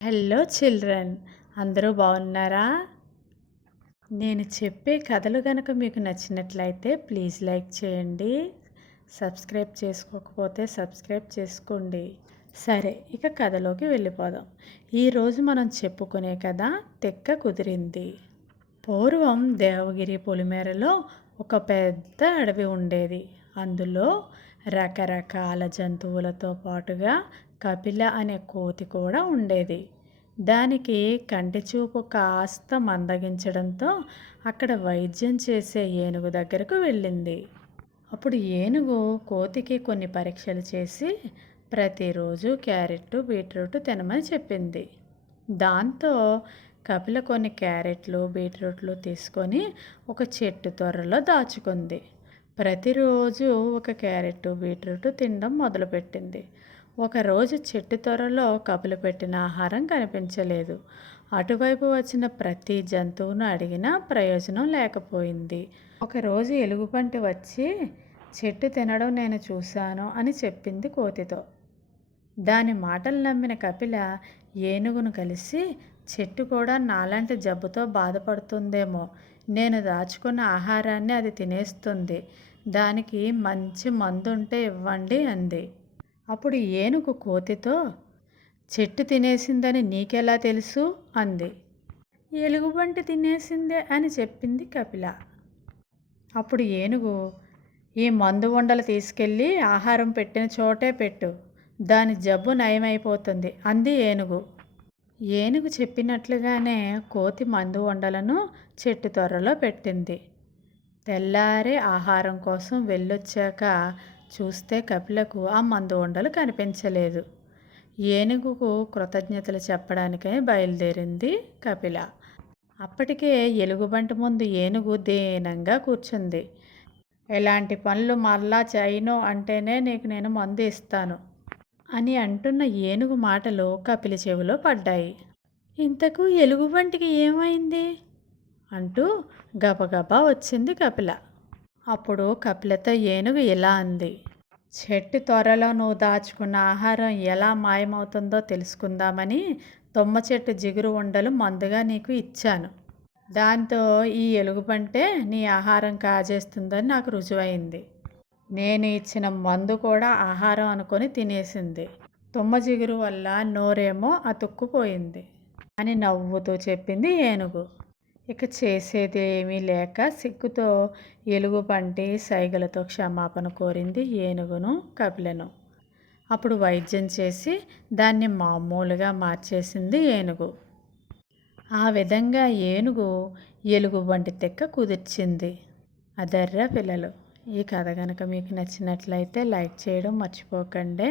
Hello children అందరూ బాగున్నారా? నేను చెప్పే కథలు కనుక మీకు నచ్చినట్లయితే ప్లీజ్ లైక్ చేయండి సబ్స్క్రైబ్ చేసుకోకపోతే సబ్స్క్రైబ్ చేసుకోండి. సరే ఇక కథలోకి వెళ్ళిపోదాం. ఈరోజు మనం చెప్పుకునే కథ తెక్క కుదిరింది. పూర్వం దేవగిరి పొలిమేరలో ఒక పెద్ద అడవి ఉండేది. అందులో రకరకాల జంతువులతో పాటుగా కపిల అనే కోతి కూడా ఉండేది. దానికి కంటి చూపు కాస్త మందగించడంతో అక్కడ వైద్యం చేసే ఏనుగు దగ్గరకు వెళ్ళింది. అప్పుడు ఏనుగు కోతికి కొన్ని పరీక్షలు చేసి ప్రతిరోజు క్యారెట్ బీట్రూట్ తినమని చెప్పింది. దాంతో కపిల కొన్ని క్యారెట్లు బీట్రూట్లు తీసుకొని ఒక చెట్టు త్వరలో దాచుకుంది. ప్రతిరోజు ఒక క్యారెట్ బీట్రూట్ తినడం మొదలుపెట్టింది. ఒకరోజు చెట్టు త్వరలో కపులు పెట్టిన ఆహారం కనిపించలేదు. అటువైపు వచ్చిన ప్రతి జంతువును అడిగినా ప్రయోజనం లేకపోయింది. ఒకరోజు ఎలుగుబంటి వచ్చి చెట్టు తినడం నేను చూశాను అని చెప్పింది కోతితో. దాని మాటలు నమ్మిన కపిల ఏనుగును కలిసి చెట్టు కూడా నాలాంటి జబ్బుతో బాధపడుతుందేమో. నేను దాచుకున్న ఆహారాన్ని అది తినేస్తుంది. దానికి మంచి మందుంటే ఇవ్వండి అంది. అప్పుడు ఏనుగు కోతితో చెట్టు తినేసిందని నీకెలా తెలుసు? అంది. ఎలుగుబంటి తినేసిందే అని చెప్పింది కపిల. అప్పుడు ఏనుగు ఈ మందు ఉండలు తీసుకెళ్ళి ఆహారం పెట్టిన చోటే పెట్టు. దాని జబ్బు నయమైపోతుంది అంది ఏనుగు. ఏనుగు చెప్పినట్లుగానే కోతి మందు వండలను చెట్టు త్వరలో పెట్టింది. తెల్లారే ఆహారం కోసం వెళ్ళొచ్చాక చూస్తే కపిలకు ఆ మందు ఉండలు కనిపించలేదు. ఏనుగుకు కృతజ్ఞతలు చెప్పడానికే బయలుదేరింది కపిల. అప్పటికే ఎలుగుబంటి ముందు ఏనుగు దీనంగా కూర్చుంది. ఎలాంటి పనులు మరలా చేయను అంటేనే నీకు నేను మందు ఇస్తాను అని అంటున్న ఏనుగు మాటలు కపిల చెవిలో పడ్డాయి. ఇంతకు ఎలుగుబంటికి ఏమైంది? అంటూ గబగబా వచ్చింది కపిల. అప్పుడు కపిలతో ఏనుగు ఇలా అంది చెట్టు త్వరలో నువ్వు దాచుకున్న ఆహారం ఎలా మాయమవుతుందో తెలుసుకుందామని తుమ్మ చెట్టు జిగురు ఉండలు మందుగా నీకు ఇచ్చాను. దాంతో ఈ ఎలుగుబంటే నీ ఆహారం కాజేస్తుందని నాకు రుజువైంది. నేను ఇచ్చిన మందు కూడా ఆహారం అనుకొని తినేసింది. తుమ్మ జిగురు వల్ల నోరేమో అతుక్కుపోయింది అని నవ్వుతూ చెప్పింది ఏనుగు. ఇక చేసేది ఏమీ లేక సిగ్గుతో ఎలుగు పంటి సైగలతో క్షమాపణ కోరింది ఏనుగును కపిలను. అప్పుడు వైద్యం చేసి దాన్ని మామూలుగా మార్చేసింది ఏనుగు. ఆ విధంగా ఏనుగు ఎలుగు వంటి తెక్క కుదిర్చింది. అదర్రా పిల్లలు! ఈ కథ కనుక మీకు నచ్చినట్లయితే లైక్ చేయడం మర్చిపోకండి.